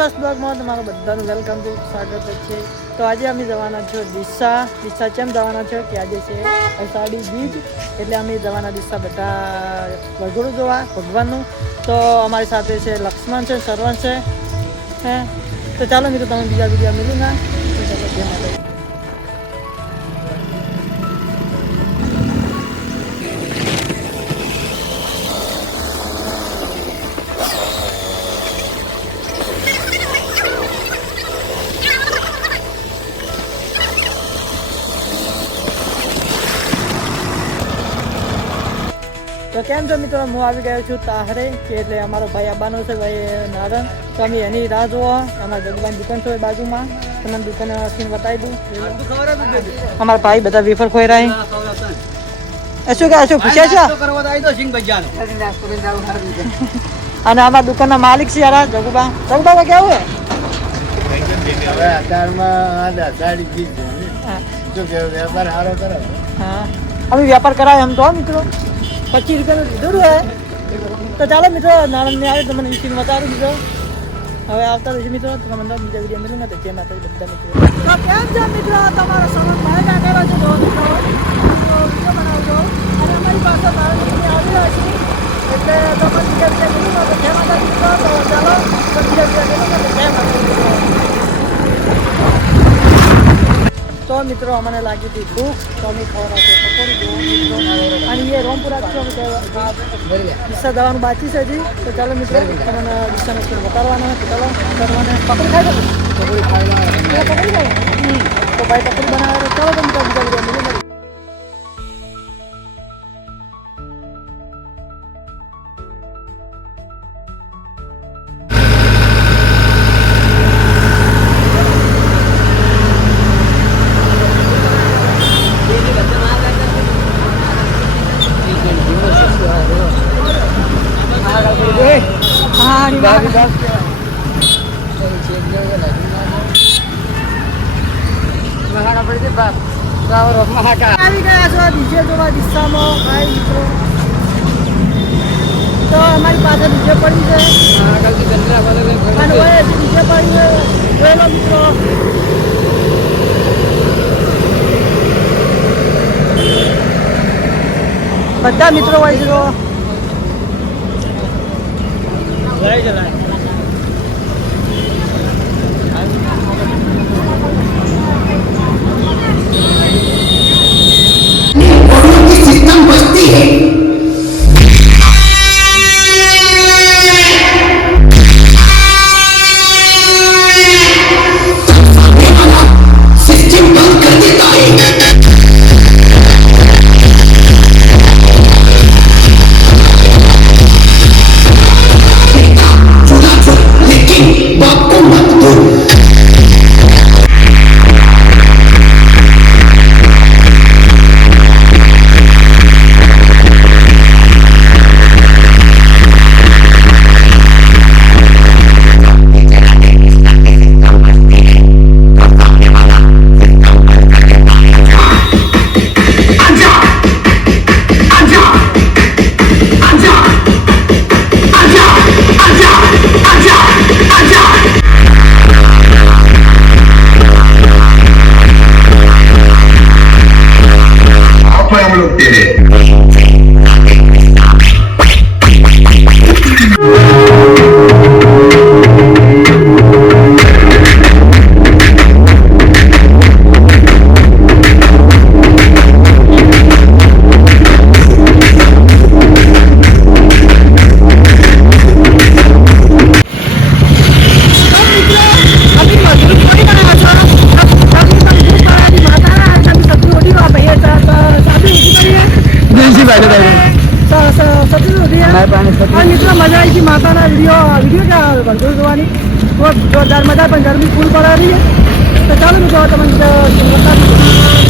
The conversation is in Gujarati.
ફર્સ્ટ બ્લોગમાં તમારું બધાનું વેલકમ ટુ સ્વાગત છે. તો આજે અમે જવાના છો ડીસા કેમ જવાના છો કે આજે છે અષાઢી બીજ, એટલે અમે જવાના ડીસા બધા વરઘોડું જોવા ભગવાનનું. તો અમારી સાથે છે લક્ષ્મણ છે, સરવણ છે, હે. તો ચાલો મિત્રો તમે બીજા વિડીયો મિલું ના તો ચાલો જય માતા. તો કેમ છો મિત્રો, હું આવી ગયો છું તાહરે કે એટલે અમારો ભાઈ આબાનો છે, ભાઈ નારણ. તો અમે એની રાહ જોવો. અમારા જગવાની દુકાન છે બાજુમાં, તમને દુકાન સીન બતાવી દઉં. અમારા ભાઈ બધા વેફર ખોઈ રહ્યા. શું કે શું પૂછ્યા છે? અને અમારા દુકાનના માલિક છે યાર જગુબા. જગુબા કેવું હા અમે વેપાર કરાવે એમ તો મિત્રો 25 રૂપિયાનું લીધું હે. તો ચાલો મિત્રો નાણંદને આવે તો મને ઈસીન બતાવી દીધો. હવે આવતા રહેશે મિત્રો, તમે મને બીજા વિડીયો મળ્યું ને તો જેમાં બધા મિત્રો. તો કેમ છે મિત્રો, તમારો સમય ભાઈ નાખેલો છે વિડીયો બનાવજો. અને અમારી પાસે આવી રહ્યો છે એટલે તમે બીજા વિડીયો મળ્યું તો જેમાં મિત્રો. તો ચાલો બીજા વિડીયો મળ્યું તો જેમાં. તો મિત્રો અમને લાગી હતી ભૂખ, તો અમે ખવડાવશે પકોડી મિત્રો. અને એ રોમપુરા ડીસા જવાનું બાકી છે હજી. તો ચાલો મિત્રો તમને ડીસાનો સ્કૂલ બતાવવાનો. તો ચાલો કરવાને પકોડી ખાઈ દો. પકોડી ખાઈ તો ભાઈ પકોડી બનાવે. ચાલો તો મિત્રો બીજા વિડીયો મળીને. આવી ગયા છો ડીજે જોવા ડીસામાં ભાઈ મિત્રો. તો અમારી પાસે ડીજે પડી છે અને ડીજે પડી છે જોયેલો મિત્રો. બધા મિત્રો હોય છે. सिस्टम बचती है. सिस्टम बंद कर देता है. बाप को मत दो. મિત્રો મજા આવી હતી માતાના વિડીયો ક્યાં ભરતો જોવાની જોરદાર મજા, પણ ગરમી ફૂલ પડવાની. તો ચાલો મિત્રો તમને બતાવી